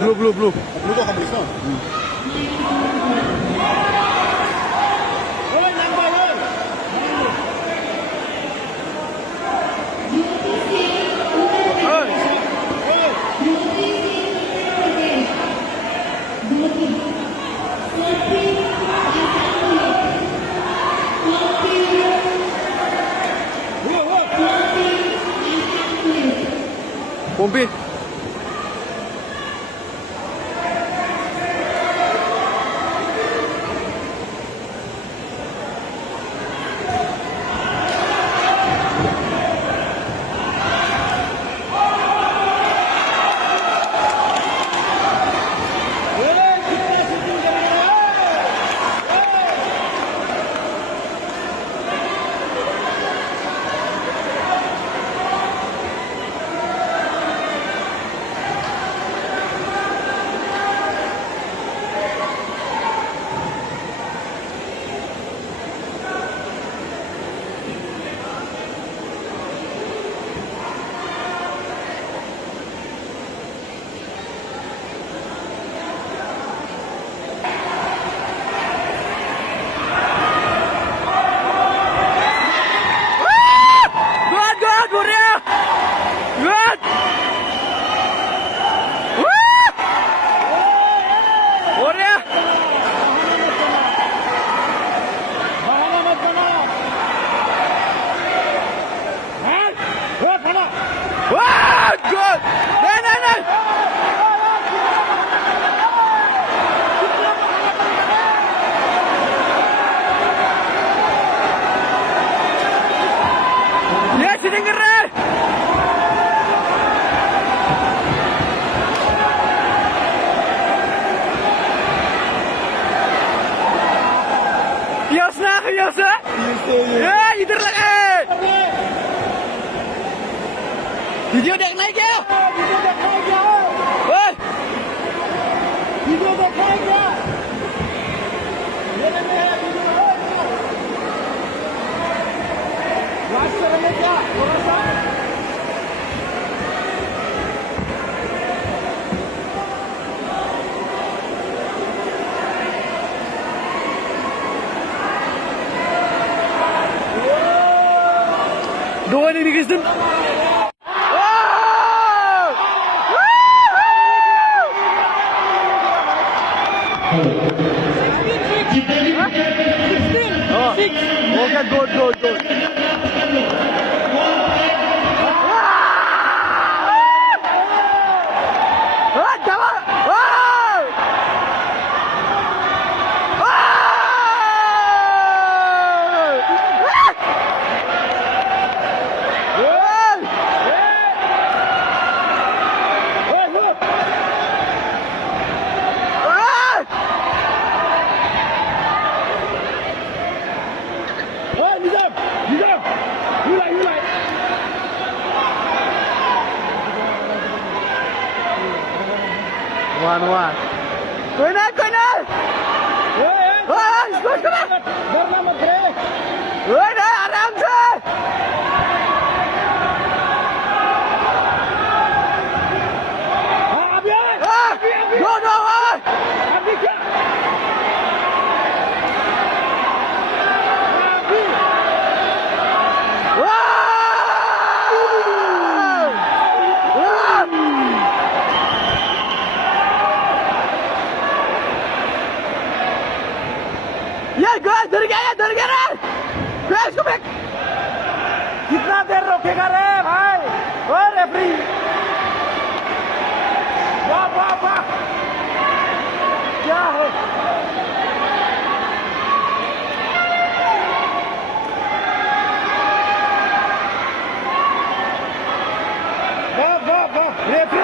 Blue, blue, blue. Blue tuh kompolis no? Pompi. इधर लगा video देखना है क्या? वीडियो देखना है क्या? वीडियो देखना है क्या? ये नहीं है वीडियो लास्ट करेंगे क्या? थोड़ा सा Doa ini Kristen. Okay, good. One. Koy na! Score ka na! Verna मत ब्रेक Koy na! आराम से! अभी Go! अभी क्या अभी धर गया रे! इसको फेंक! कितना देर रोकेगा रे भाई? ओ रेफरी वाह क्या है? रेफरी